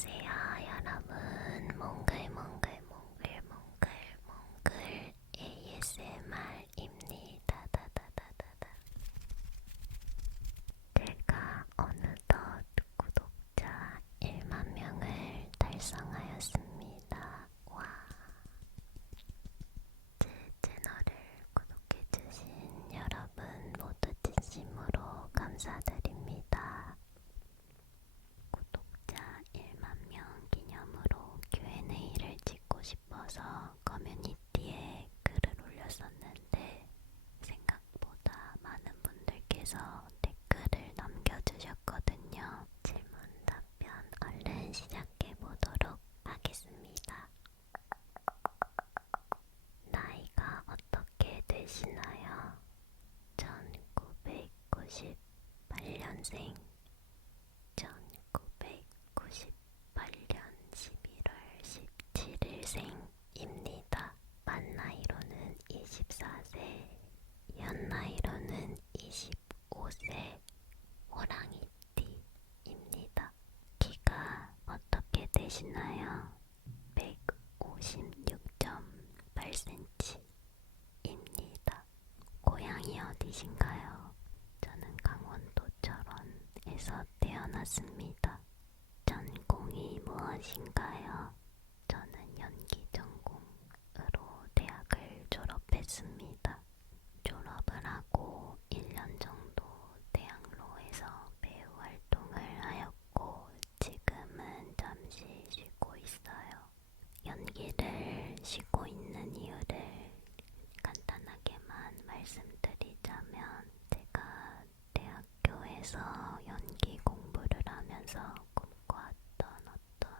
안녕하세요, 여러분. 몽글 ASMR입니다. 제가 어느덧 구독자 1만 명을 달성하였습니다. 와. 제 채널을 구독해주신 여러분 모두 진심으로 감사드립니다. 구독자 1만 명 기념으로 Q&A를 찍고 싶어서 커뮤니티에 글을 올렸었는데 생각보다 많은 분들께서 댓글을 남겨주셨거든요. 질문 답변 얼른 시작해보도록 하겠습니다. 나이가 어떻게 되시나요? 1998년생 1998년 11월 17일생입니다. 만 나이로는 24세, 연 나이로는 25세, 호랑이띠입니다. 키가 어떻게 되시나요? 156.8cm입니다. 고향이 어디신가요? 저는 강원도 철원에서 태어났습니다. 전공이 무엇인가요? 저는 연기 전공으로 대학을 졸업했습니다. 졸업을 하고 1년 정도 대학로에서 배우 활동을 하였고 지금은 잠시 쉬고 있어요. 연기를 쉬고 있는 이유를 간단하게만 말씀드리자면 제가 대학교에서 연기 공부를 하면서 꿈꿔왔던 어떤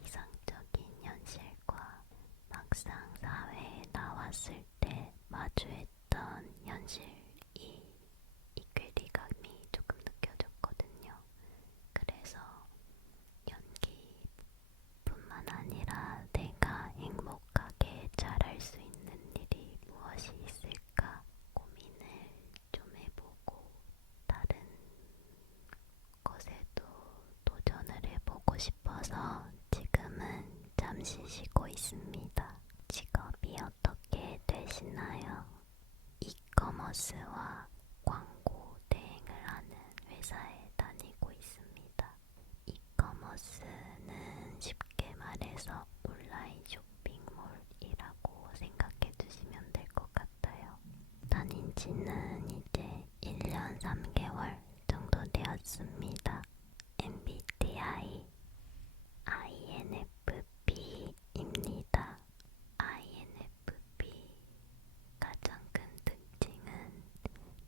이상적인 현실과 막상 사회에 나왔을 때 마주했던 현실이 이괴리감이 조금 느껴졌거든요. 그래서 연기뿐만 아니라 내가 행복하게 잘할 수 있는 일이 무엇이 있을까 고민을 좀 해보고 다른 것에도 도전을 해보고 싶어서 지금은 잠시 쉬고 있습니다. 직업이 어떻게 되시나요? 이커머스와 광고 대행을 하는 회사에 다니고 있습니다. 이커머스는 쉽게 말해서 온라인 쇼핑몰이라고 생각해 주시면 될 것 같아요. 다닌 지는 이제 1년 3개월 정도 되었습니다. MBTI INFP입니다. INFP 가장 큰 특징은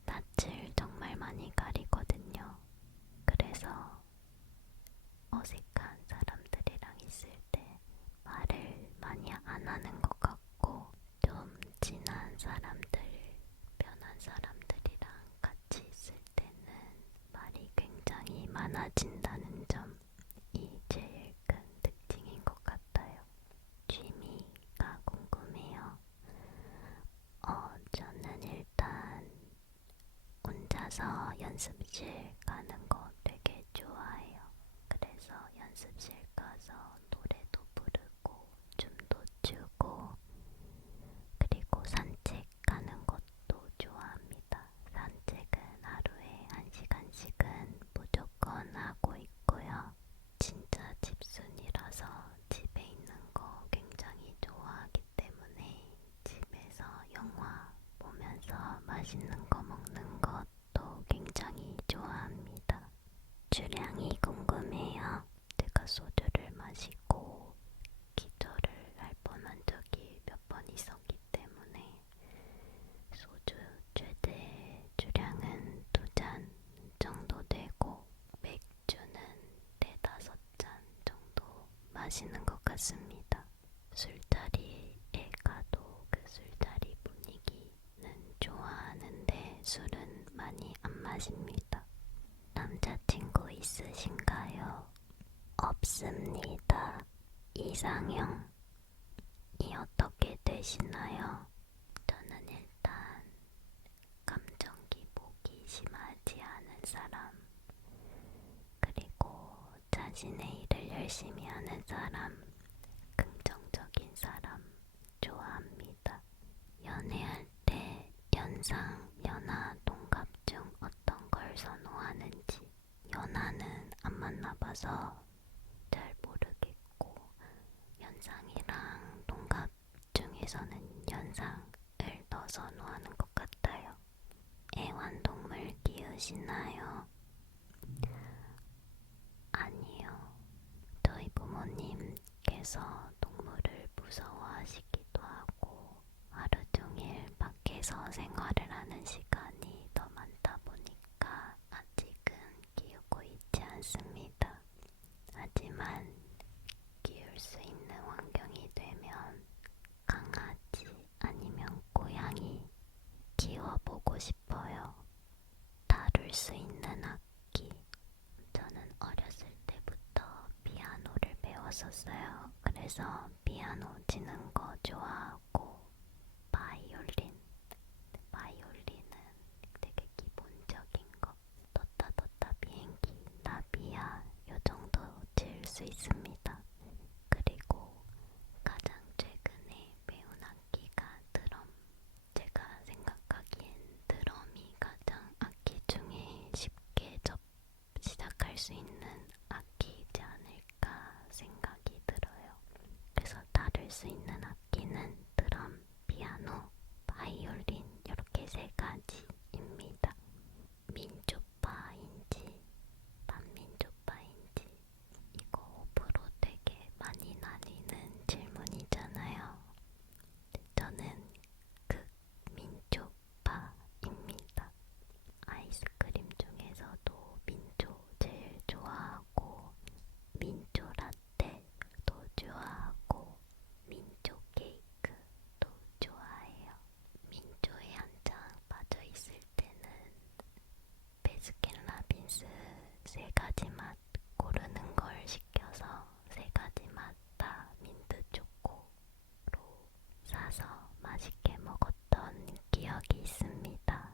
낯을 정말 많이 가리거든요. 그래서 어색한 사람들이랑 있을 때 말을 많이 안 하는 것 같고 좀 친한 사람들, 편한 사람들이랑 같이 있을 때는 말이 굉장히 많아진다는 점이 제일 큰 특징인 것 같아요. 취미가 궁금해요. 저는 일단 혼자서 연습실 가는 거 되게 좋아해요. 그래서 연습실 가서 노래도 부르고 춤도 추고 그리고 산책 가는 것도 좋아합니다. 산책은 하루에 1시간씩은 무조건 하고 있고요. 진짜 집순이라서 집에 있는 거 굉장히 좋아하기 때문에 집에서 영화 보면서 맛있는 거 먹는 것도 굉장히 좋아합니다. 주량이 궁금해요. 제가 소주를 마시고 기절을 할 뻔한 적이 몇 번 있었기 때문에 소주 최대 주량은 2잔 정도 되고 맥주는 4~5잔 정도 마시는 것 같습니다. 술자리에 가도 그 술자리 분위기는 좋아하는데 술은 많이 안 마십니다. 남자친구 있으신가요? 없습니다. 이상형이 어떻게 되시나요? 저는 일단 감정 기복이 심하지 않은 사람, 그리고 자신의 일을 열심히 하는 사람, 긍정적인 사람 좋아합니다. 연애할 때 연상, 연하, 동갑 중 어떤 걸 선호하는지. 연하는 안 만나봐서 잘 모르겠고, 연상이랑 동갑 중에서는 연상을 더 선호하는 것 같아요. 애완동물 키우시나요? 아니요. 저희 부모님께서 동물을 무서워하시기도 하고 하루 종일 밖에서 생활을 하는 시간이 더 많다 보니까 아직은 키우고 있지 않습니다. 하지만 키울 수 있는 환경이 되면 강아지 아니면 고양이 키워보고 싶어요. 다룰 수 있는 악기. 저는 어렸을 때부터 피아노를 배웠었어요. 그래서 피아노 치는 거 좋아하고, 바이올린은 되게 기본적인 거. 떴다 떴다 비행기, 나비야 요 정도 칠 수 있습니다. 그리고 가장 최근에 배운 악기가 드럼. 제가 생각하기엔 드럼이 가장 악기 중에 쉽게 시작할 수 있는 악기이지 않을까 생각이 들어요. 그래서 다룰 수 있는 악기는 드럼, 피아노, 바이올린 이렇게 세 가지입니다. 민초파인지 반민초파인지 이거 호불호 되게 많이 나뉘는 질문이잖아요. 저는 극민초파입니다. 아이스크림 중에서도 민초 제일 좋아하고, 민초 라떼도 좋아하고, 민초 케이크도 좋아해요. 민초에 한창 빠져있을 때는 베스킨라빈스 세 가지 맛 고르는 걸 시켜서 세 가지 맛 다 민트 초코로 사서 맛있게 먹었던 기억이 있습니다.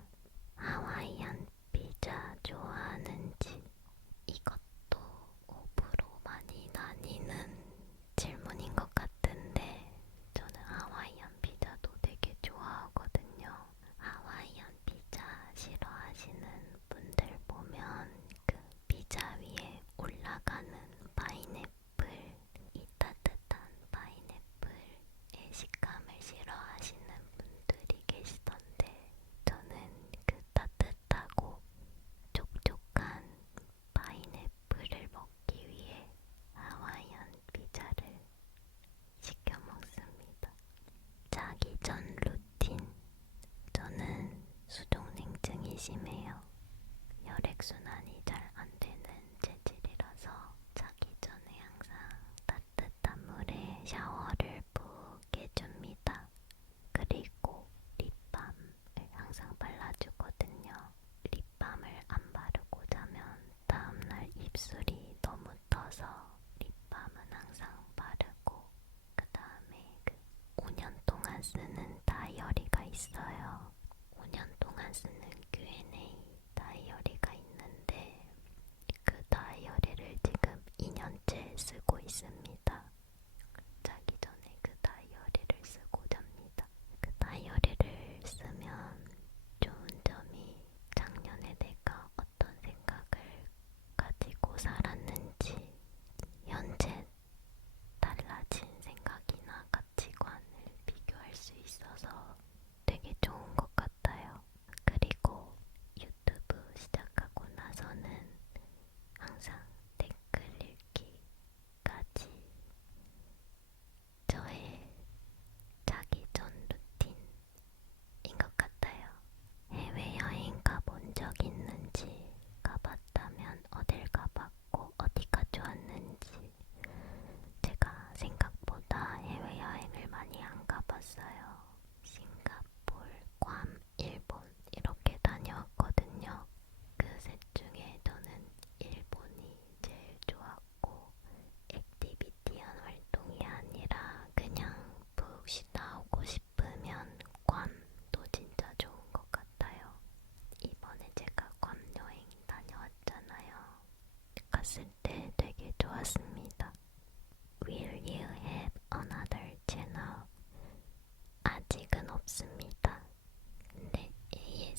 하와이안 피자 좋아하는지. 이것도 호불호 많이 나뉘는 질문인 것 같은데, 저는 하와이안 피자도 되게 좋아하거든요. 하와이안 피자 싫어하시는 분들 보면 그 피자 위에 올라가는 파인애플, 이 따뜻한 파인애플의 식감을 싫어하시는 분들이 계시던데, 저는 그 따뜻하고 촉촉한 파인애플을 먹기 위해 하와이안 피자를 시켜 먹습니다. 자기 전 루틴. 저는 수족냉증이 심해요. 혈액순환이 잘 안 되는 체질이라서 자기 전에 항상 따뜻한 물에 샤워를 푹 해줍니다. 그리고 립밤을 항상 발라주거든요. 립밤을 안 바르고 자면 다음날 입술이 너무 터서 립밤은 항상 바르고, 그 다음에 5년 동안 쓰는 다이어리가 있어요. 5년 동안 쓰는 Q&A 다이어리가 있는데, 그 다이어리를 지금 2년째 쓰고 있습니다. 자기 전에 그 다이어리를 쓰고 잡니다. 그 다이어리를 쓰면 좋은 점이, 작년에 내가 어떤 생각을 가지고 살았는지 현재 달라진 생각이나 가치관을 비교할 수 있어서 되게 좋은 것 같아요. 그리고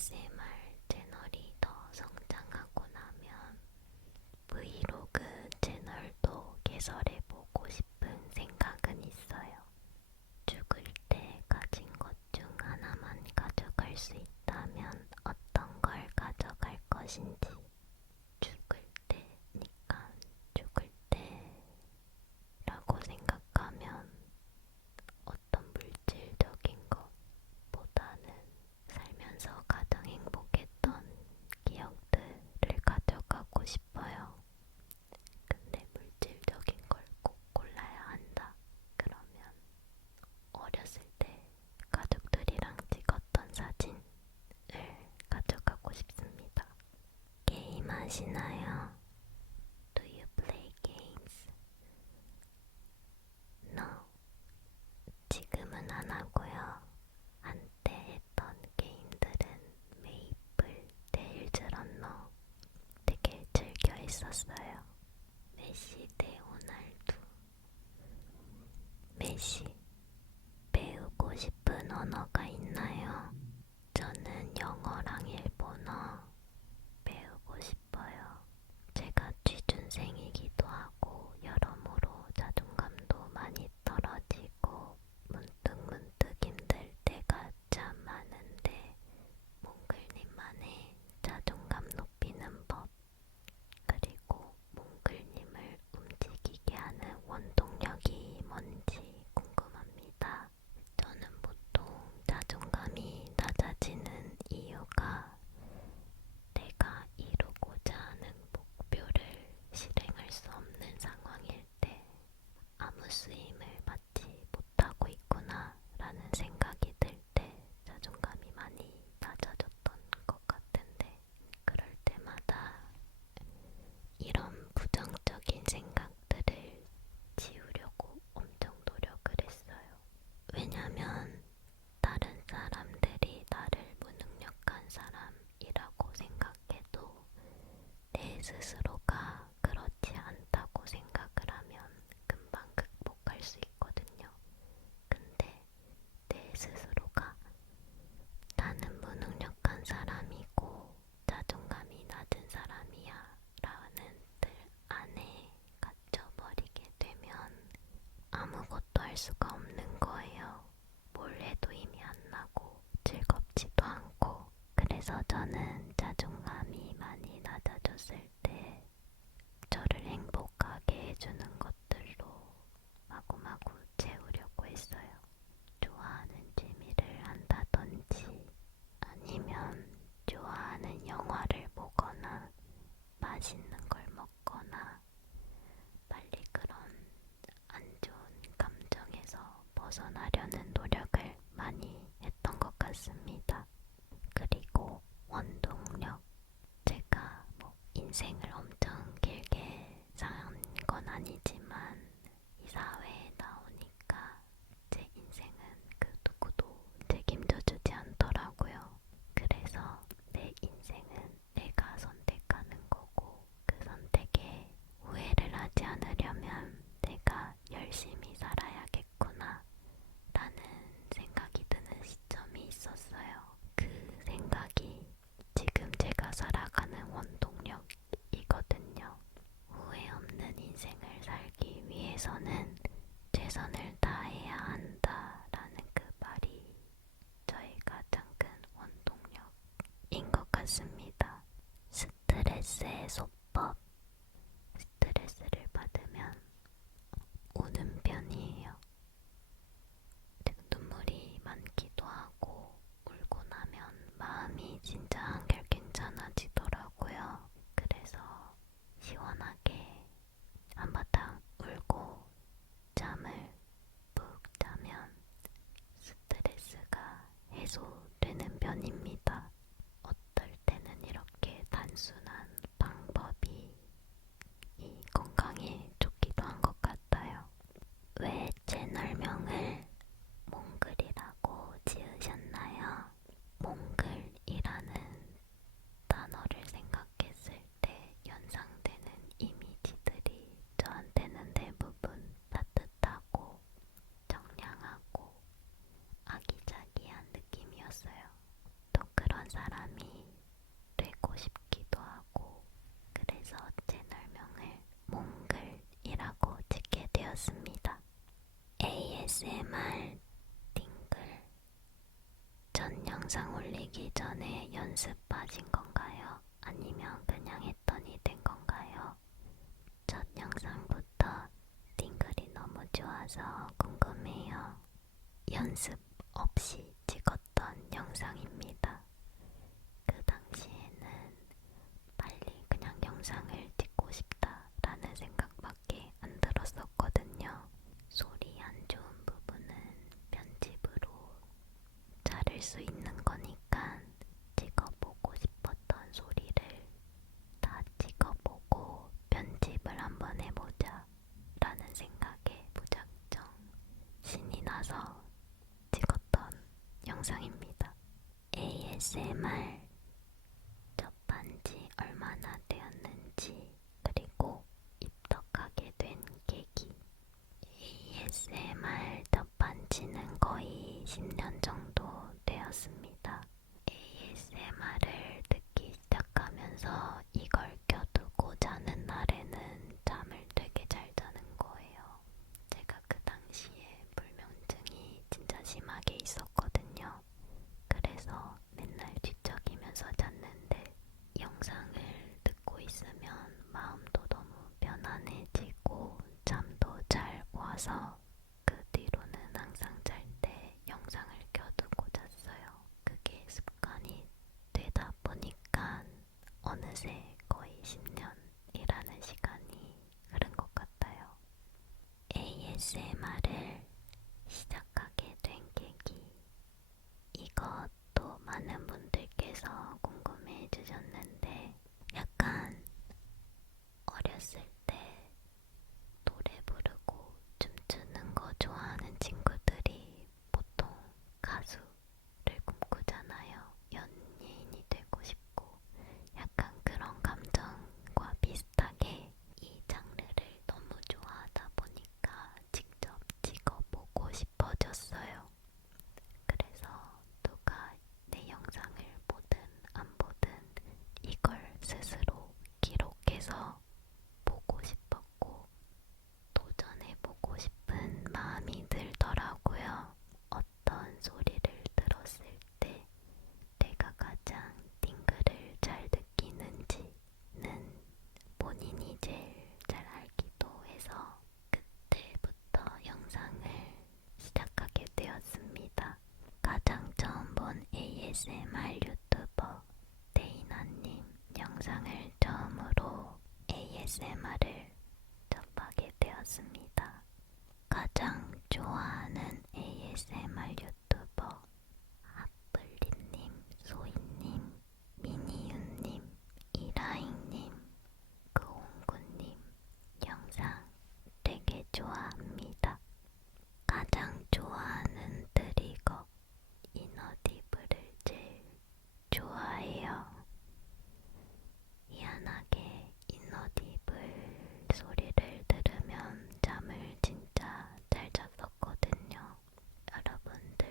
ASMR 채널이 더 성장하고 나면 브이로그 채널도 개설해보고 싶은 생각은 있어요. 죽을 때 가진 것 중 하나만 가져갈 수 있다면 어떤 걸 가져갈 것인지. 죽을 때니까 죽을 때라고 생각하면 어떤 물질적인 것보다는 살면서 가장 행복했던 기억들을 가져가고 싶어요. 근데 물질적인 걸 꼭 골라야 한다. 그러면 어렸을 때 가족들이랑 찍었던 사진을 가져가고 싶습니다. 게임 하시나요? Do you play games? No. 지금은 안 하고요. 한때 했던 게임들은 메이플, 테일즈 런너 되게 즐겨 했었어요. 메시 대 호날두. 메시, 배우고 싶은 언어가 있나요? 저는 영어랑 일본어 배우고 싶어요. 제가 취준생이기도 하고 여러모로 자존감도 많이 떨어지고 문득문득 힘들 때가 참 많은데 몽글님만의 자존감 높이는 법 그리고 몽글님을 움직이게 하는 원동력이 뭔지 궁금합니다. 저는 보통 자존감이 낮아지는 이유가 내가 이루고자 하는 목표를 실행할 수 없는 상황일 때 아무 쓰임을 받지 못하고 있구나 라는 생각이 들 때 자존감이 많이 낮아졌던 것 같은데 그럴 때마다 이런 부정적인 생각들을 지우려고 엄청 노력을 했어요. 왜냐면 다른 사람들이 나를 무능력한 사람이라고 생각해도 내 스스로가 그렇지 않다고 생각을 하면 금방 극복할 수 있거든요. 근데 내 스스로가 나는 무능력한 사람이고 자존감이 낮은 사람이야 라는 틀 안에 갇혀버리게 되면 아무것도 할 수가 없는 거예요. 뭘 해도 힘이 안 나고 즐겁지도 않고 그래서 저는 자존감이 많이 낮아졌을 때 저를 행복하게 해주는 것들로 마구마구 채우려고 했어요. 좋아하는 취미를 한다든지 아니면 좋아하는 영화를 보거나 맛있는 걸 먹거나 빨리 그런 안 좋은 감정에서 벗어나려는 노력을 많이 했던 것 같습니다. 그리고 원동력. 제가 인생을 엄청 길게 산 건 아니지만 이 사회에 나오니까 제 인생은 그 누구도 책임져주지 않더라고요. 그래서 내 인생은 내가 선택하는 거고 그 선택에 후회를 하지 않으려면 내가 열심히 살아야겠구나 라는 생각이 드는 시점이 있었어요. 그 생각이 지금 제가 살아가는 원동력이거든요. 사람이 되고 싶기도 하고, 그래서 채널명을 몽글이라고 짓게 되었습니다. ASMR 띵글. 전 영상 올리기 전에 연습하신 건가요? 아니면 그냥 했더니 된 건가요? 첫 영상부터 띵글이 너무 좋아서 궁금해요. 연습 없이 찍었던 영상입니다. 그 당시에는 빨리 그냥 영상을 찍고 싶다라는 생각밖에 안 들었었거든요. 소리 안 좋은 부분은 편집으로 자를 수 있는 거니까 찍어보고 싶었던 소리를 다 찍어보고 편집을 한번 해보자 라는 생각에 무작정 신이 나서 찍었던 영상입니다. ASMR 접한 지 얼마나 되었는지, 그리고 입덕하게 된 계기. ASMR 접한 지는 거의 10년 정도 되었습니다. ASMR을 듣기 시작하면서 이걸 껴두고 자는 날에는 잠을 되게 잘 자는 거예요. 제가 그 당시에 불면증이 진짜 심하게 있었거든요. 그래서 맨날 뒤척이면서 잤는데, 영상을 듣고 있으면 마음도 너무 편안해지고 잠도 잘 와서 그 뒤로는 항상 잘 때 영상을 켜두고 잤어요. 그게 습관이 되다 보니까 어느새 거의 10년이라는 시간이 흐른 것 같아요. ASMR을 시작하게 된 계기. 이것도 많은 분들께서 궁금해 주셨는데, 약간 어렸을 때 노래 부르고 춤추는 거 좋아하는 친구들이 보통 가수를 꿈꾸잖아요. 연예인이 되고 싶고, 약간 그런 감정과 비슷하게 이 장르를 너무 좋아하다 보니까 직접 찍어보고 싶어졌어요. 그래서 누가 내 영상을 보든 안 보든 이걸 스스로 기록해서 보고 싶었고, 도전해보고 싶은 마음이 들더라고요. 어떤 소리를 들었을 때 내가 가장 띵글을 잘 느끼는지는 본인이 제일 잘 알기도 해서 그때부터 영상을 시작하게 되었습니다. 가장 처음 본 ASMR 유튜버 데이나님 영상을 처음으로 ASMR을 접하게 되었습니다. 가장 좋아하는 ASMR 유튜버 핫블리님, 소희님, 미니윤님, 이라잉님, 그홍구님 영상 되게 좋아합니다. 가장 좋아하는 트리거 이너디브를 제일 좋아해요. 희한하게 이너디블 소리를 들으면 잠을 진짜 잘 잤었거든요. 여러분들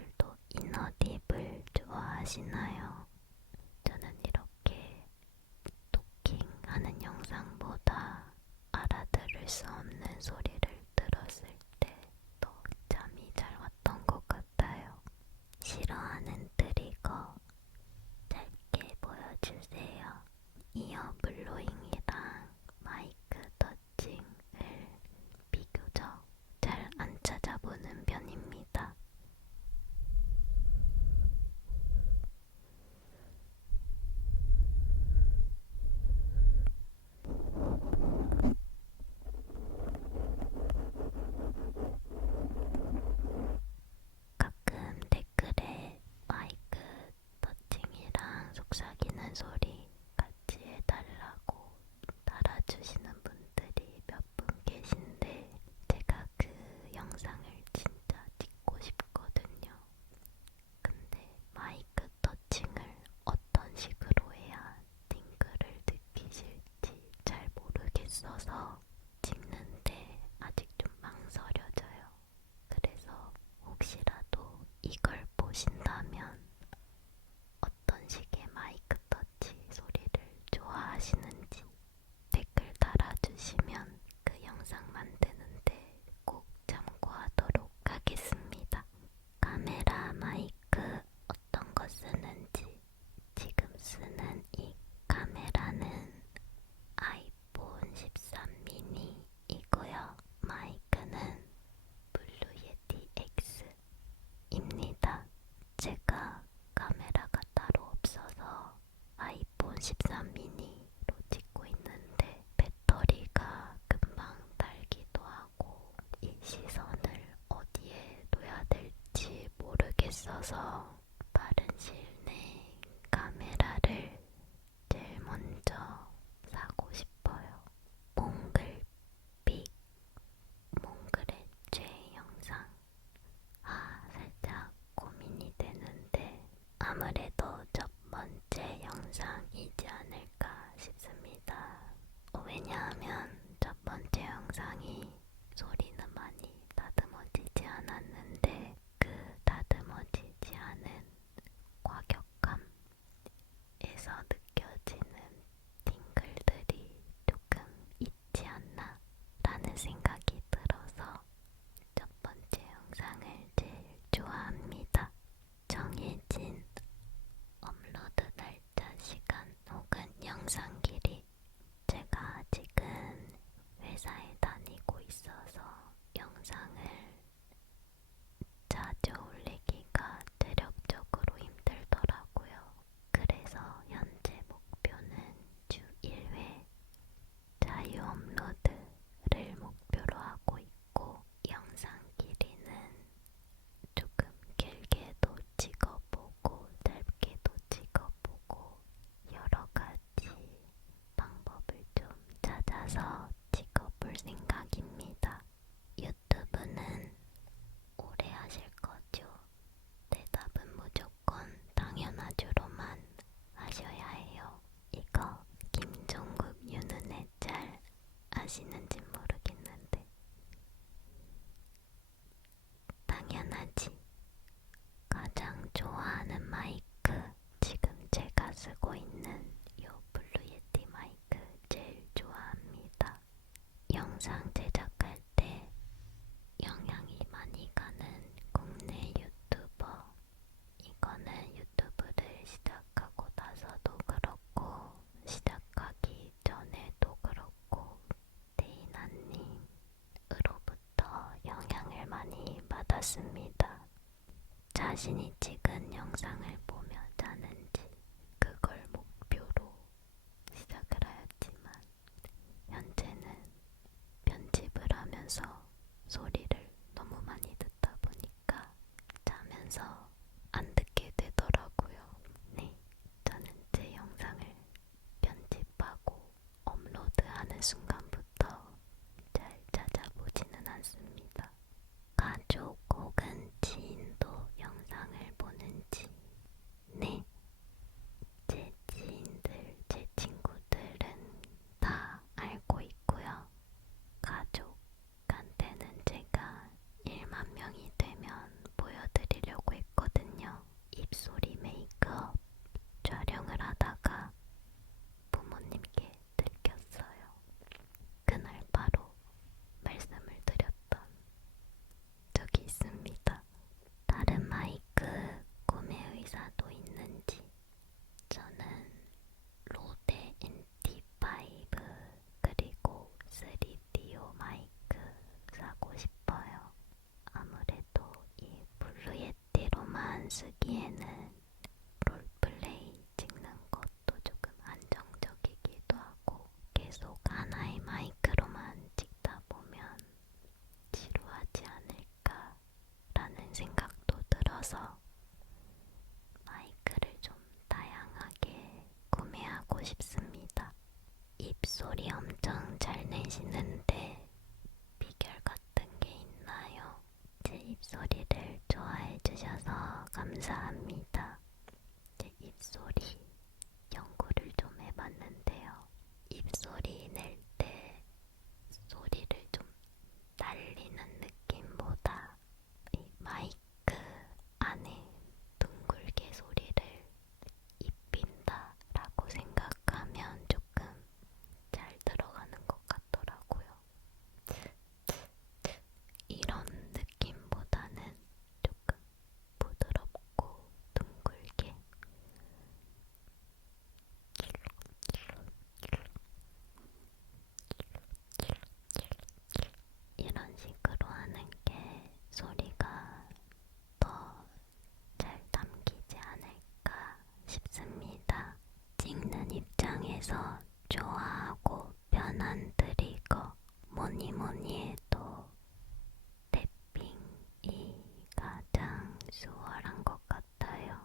않았는데 그 다듬어지지 않은 과격함에서 느껴지는 팅글들이 조금 있지 않나 라는 생각이 들어서 첫 번째 영상을 제일 좋아합니다. 정해진 업로드 날짜, 시간 혹은 영상 길이. 제가 아직은 회사에 다니고 있어서 영상을 자주 올리기가 체력적으로 힘들더라고요. 그래서 현재 목표는 주 1회 자유 업로드를 목표로 하고 있고, 영상 길이는 조금 길게도 찍어보고 짧게도 찍어보고 여러 가지 방법을 좀 찾아서 찍어볼 생각입니다. 유튜브는 오래 하실 거죠? 대답은 무조건 당연하죠로만 하셔야 해요. 이거 김종국 유는혜 잘 아시는지 모르겠는데 당연하지. 가장 좋아하는 마이크, 지금 제가 쓰고 있는 요 블루 예티 마이크 제일 좋아합니다. 영상 제작할 때 영향이 많이 가는 국내 유튜버, 이거는 유튜브를 시작하고 나서도 그렇고 시작하기 전에도 그렇고 데이나님으로부터 영향을 많이 받았습니다. 자신이 찍은 영상을 보며 자는지 그걸 목표로 시작을 하였지만 현재는 편집을 하면서 소리를 너무 많이 듣다 보니까 자면서 안 듣게 되더라고요. 네, 저는 제 영상을 편집하고 업로드하는 순간부터 잘 찾아보지는 않습니다. 가족 혹은 지인도 영상을 보는지. 네, 제 지인들, 제 친구들은 다 알고 있고요. 가족한테는 제가 1만 명이 되면 보여드리려고 했거든요. 입소리 메이크업 촬영을 하다가 부모님께 들켰어요. 그날 바로 말씀을 드렸던 적이 있습니다. 다른 마이크 구매 의사도 있는지. 저는 로데 NT5 그리고 3DO 마이크 사고 싶어요. 아무래도 이 블루 예티로만 쓰기에는 롤플레이 찍는 것도 조금 안정적이기도 하고 계속 하나의 마이크로만 찍다 보면 지루하지 않을까 라는 생각도 들어서 마이크를 좀 다양하게 구매하고 싶습니다. 입소리 엄청 잘 내시는데 비결 같은 게 있나요? 제 입소리를 좋아해 주셔서 감사합니다. 제 입소리 연구를 좀 해봤는데요. 입소리 낼 때 소리를 좀 날리는 느낌보다 이 마이크 안에 둥글게 소리를 입힌다라고 생각하면 조금 잘 들어가는 것 같더라고요. 이런 느낌보다는 조금 부드럽고 둥글게 이런 식으로 하는 게 소리가 더 잘 담기지 않을까 싶습니다. 찍는 입장에서 좋아하고 편한 트리거, 뭐니 뭐니 해도 탭핑이 가장 수월한 것 같아요.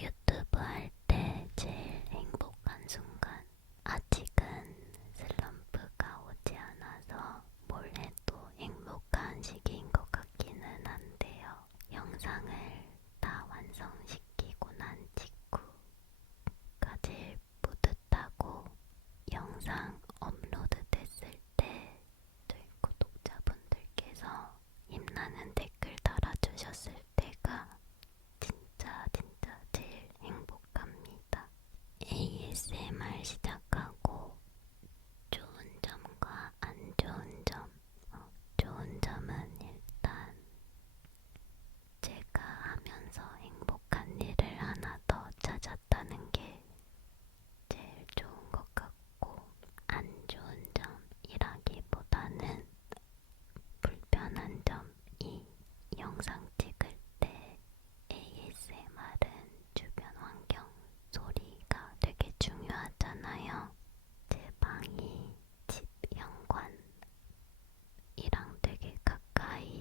유튜브 할 때 제일 행복한 순간,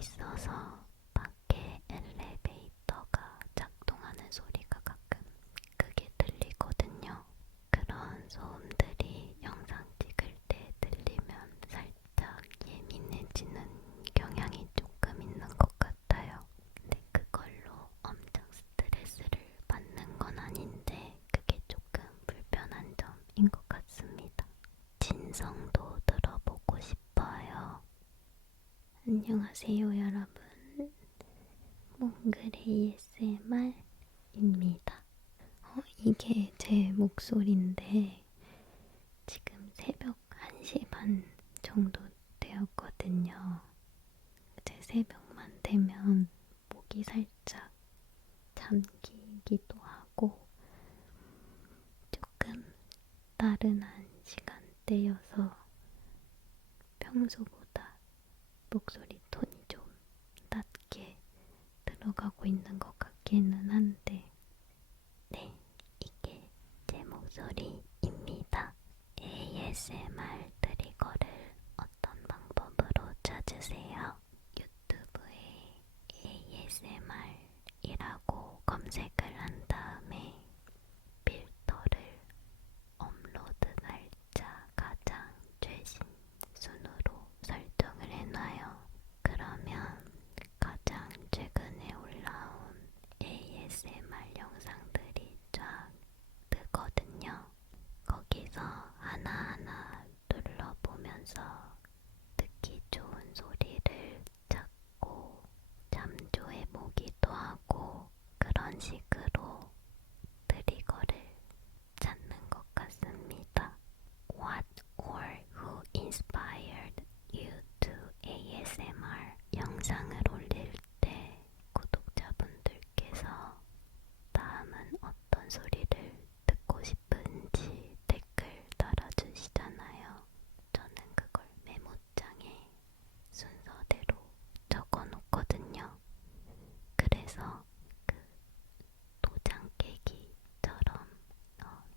있어서 밖에 엘리베이터가 작동하는 소리가 가끔 크게 들리거든요. 그런 소음들이 영상 찍을 때 들리면 살짝 예민해지는 경향이 조금 있는 것 같아요. 근데 그걸로 엄청 스트레스를 받는 건 아닌데 그게 조금 불편한 점인 것 같습니다. 진성도 들어보고 싶어요. 안녕하세요, 여러분. 몽글 ASMR입니다. 이게 제 목소리인데 지금 새벽 1시 반 정도 되었거든요. 제 새벽만 되면 목이 살짝 잠기기도 하고 조금 나른한 시간대여서 평소보다 목소리 톤이 좀 낮게 들어가고 있는 것 같기는 한데 네, 이게 제 목소리입니다. ASMR 트리거를 어떤 방법으로 찾으세요? 유튜브에 ASMR이라고 검색을 한 다음에 필터를 업로드 날짜 가장 최신 순으로 설정을 해놔요. 그러면 가장 최근에 올라온 ASMR 영상들이 쫙 뜨거든요. 거기서 하나하나 눌러보면서 듣기 좋은 소리를 찾고 잠조해보기도 하고 그런 식으로 트리거를 찾는 것 같습니다. What or who inspired you to ASMR? 영상을 올릴 때 구독자분들께서 다음은 어떤 소리를 듣고 싶은지 댓글 달아주시잖아요. 저는 그걸 메모장에 순서대로 적어 놓거든요. 그래서 그 도장 깨기처럼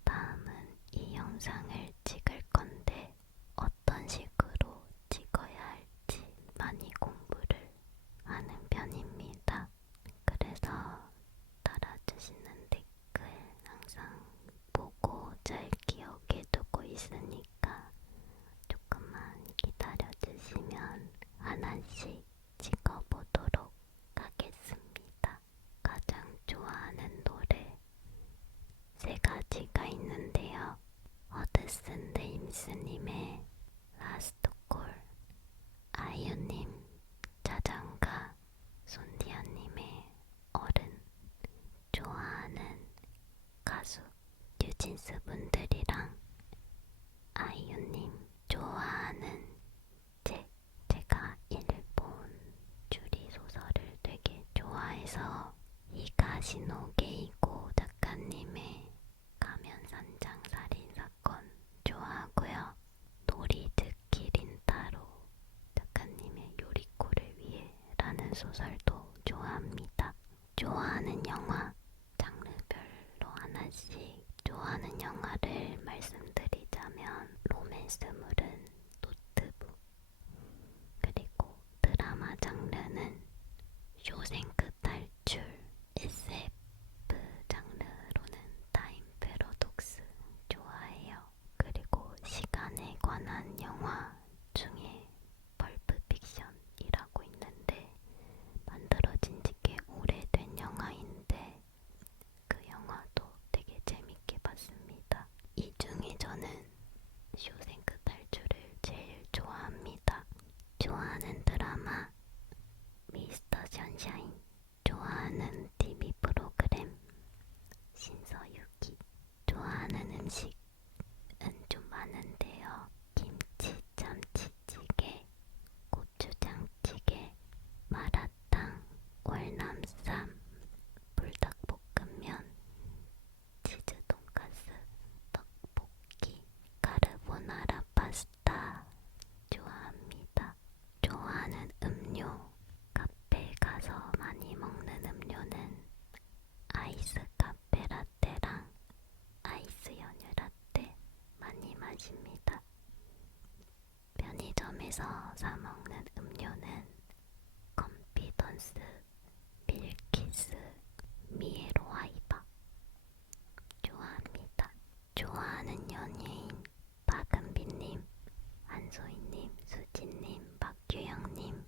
다음은 이 영상을 찍을 건데 어떤 식으로 찍어야 할지 많이 공부를 하는 편입니다. 그래서 달아주시는 댓글 항상 보고 잘 기억해두고 있으니까 조금만 기다려주시면 하나씩 찍어보도록 하겠습니다. 가장 좋아하는 노래 3가지가 있는데요. 허드슨 네임스님의 라스트 콜, 아이유님 자장가, 손디아님의 어른, 좋아하는 가수 뉴진스 분들이랑 아이유님 좋아하는 제가 일본 추리 소설을 되게 좋아해서 히가시노 게이고 작가님의 가면산장 살인사건 좋아하고요. 노리즈 키린타로 작가님의 요리코를 위해 라는 소설도 좋아합니다. 좋아하는 영화 장르별로 하나씩 좋아하는 영화를 말씀드리자면 로맨스물은 노트북, 그리고 드라마 장르는 쇼생크 탈출, SF 장르로는 타임 패러독스 좋아해요. 그리고 시간에 관한 영화 중에 펄프 픽션이라고 있는데 만들어진 지 꽤 오래된 영화인데 그 영화도 되게 재밌게 봤습니다. 이 중에 저는 쇼생크 탈출을 제일 좋아합니다. 좋아하는 드라마 미스터 선샤인, 좋아하는 TV 프로그램 신서유기, 좋아하는 음식은 좀 많은데요. 김치 참치찌개, 고추장찌개, 마라탕, 월남쌈, 불닭볶음면, 치즈 돈가스, 떡볶이, 카르보나라 파스타 좋아합니다. 좋아하는 음료, 카페 가서 많이 먹는 음료는 아이스 카페 라떼랑 아이스 연유 라떼 많이 마십니다. 편의점에서 사 먹는 음료는 비욘스, 밀키스, 미에로아이바. 좋아합니다. 좋아하는 연예인 박은빈님, 한소희님, 수진님, 박규영님,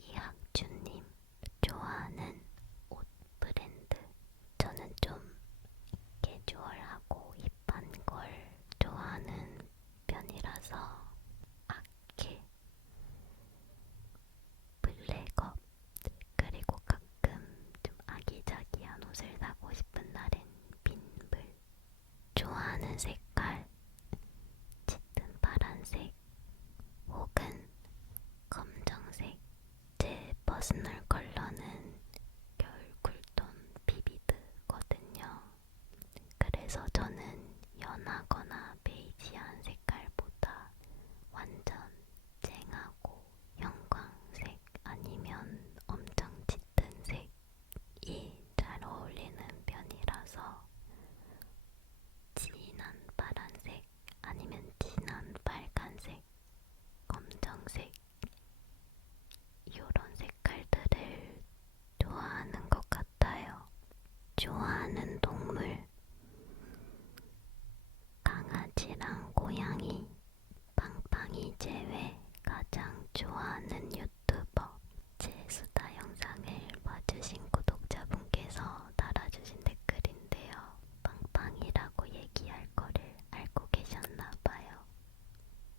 이학준님. 좋아하는 옷 브랜드. 저는 좀 캐주얼하고 힙한 걸 좋아하는 편이라서 아케, 블랙업, 그리고 가끔 좀 아기자기한 옷을 사고 싶은 날엔 빈블. 좋아하는 색깔 짙은 파란색 혹은 검정색. 제 퍼스널 컬러는 겨울 쿨톤 비비드거든요. 그래서 저는 연하거나 베이지한 색깔보다 완전 쨍하고 형광색 아니면 엄청 짙은 색이 잘 어울리는 편이라서 진한 파란색 아니면 진한 빨간색, 검정색 이런 색깔들을 좋아하는 것 같아요. 좋아하는 동물 강아지랑 고양이. 빵빵이 제외 가장 좋아하는 유튜버. 제 수다 영상을 봐주신 구독자분께서 달아주신 댓글인데요. 빵빵이라고 얘기할 거를 알고 계셨나봐요.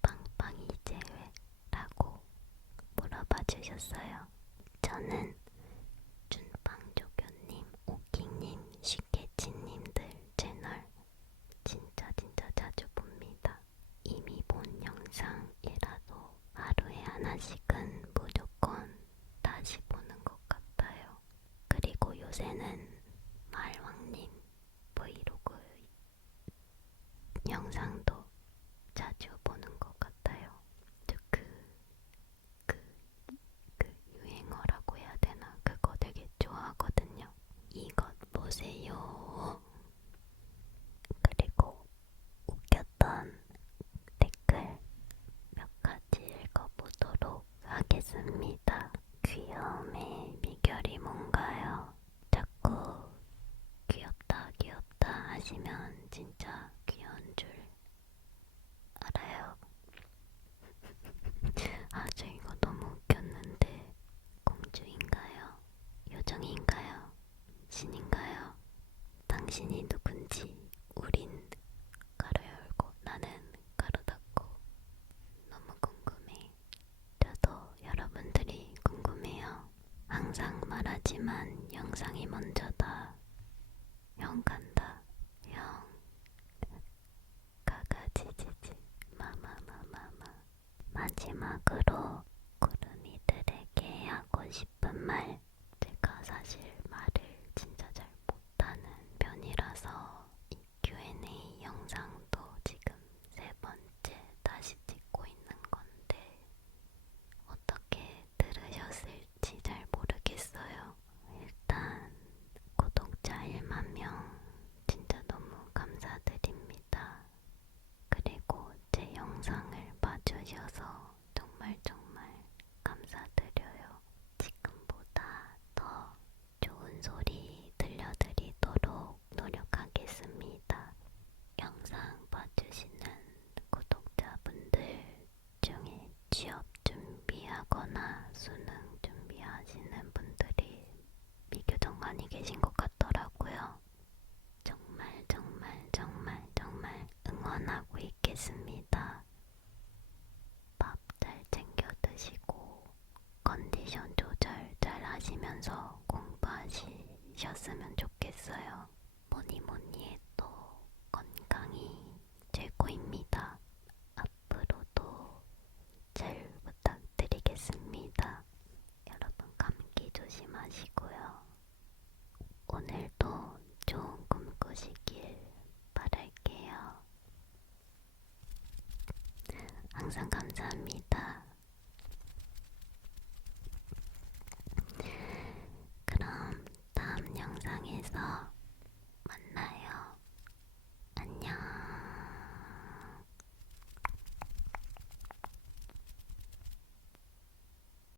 빵빵이 제외라고 물어봐 주셨어요. 저는 준빵조교님, 오킹님, 쉽게치님들 채널 진짜 자주 봅니다. 이미 본 영상이라도 하루에 하나씩은 무조건 다시 보는 것 같아요. 그리고 요새는 말왕님 브이로그 영상도 자주 보는 것 같아요. 그 유행어라고 해야 되나? 그거 되게 좋아하거든요. 이것 보세요. 그리고 웃겼던 댓글 몇 가지 읽어보도록 하겠습니다. 귀여움의 비결이 뭔가요? 자꾸 귀엽다 하시면 진짜 귀여운 줄 알아요. 아, 저 이거 너무 웃겼는데 공주인가요? 요정인가요? 신인가요? 당신이 누군지 우린 가로 열고 나는 가로 닫고. 너무 궁금해. 저도 여러분들이 궁금해요. 항상 말하지만 영상이 먼저다. 형 간다. 형 가가지지지 마마마마마. 마지막으로 구름이들에게 하고 싶은 말. 제가 사실 말을 진짜 잘 못하는 편이라서 이 Q&A 영상도 지금 3번째 다시 찍고 있는 건데 어떻게 들으셨을지 잘 모르겠어요. 일단 구독자 1만 명 진짜 너무 감사드립니다. 그리고 제 영상을 봐주셔서 정말 감사드려요. 지금보다 더 좋은 소리 들려드리도록 노력하겠습니다. 영상 봐주시는 구독자분들 중에 취업 준비하거나 수능 준비하시는 분들이 비교적 많이 계신 것 같더라고요. 정말 응원하고 있겠습니다. 밥 잘 챙겨 드시고 컨디션 조절 잘 하시면서 공부하셨으면 좋겠어요. 뭐니 해도 건강이 최고입니다. 앞으로도 잘 부탁드리겠습니다. 여러분 감기 조심하시고요. 오늘도 좋은 꿈 꾸시길 바랄게요. 항상 감사합니다.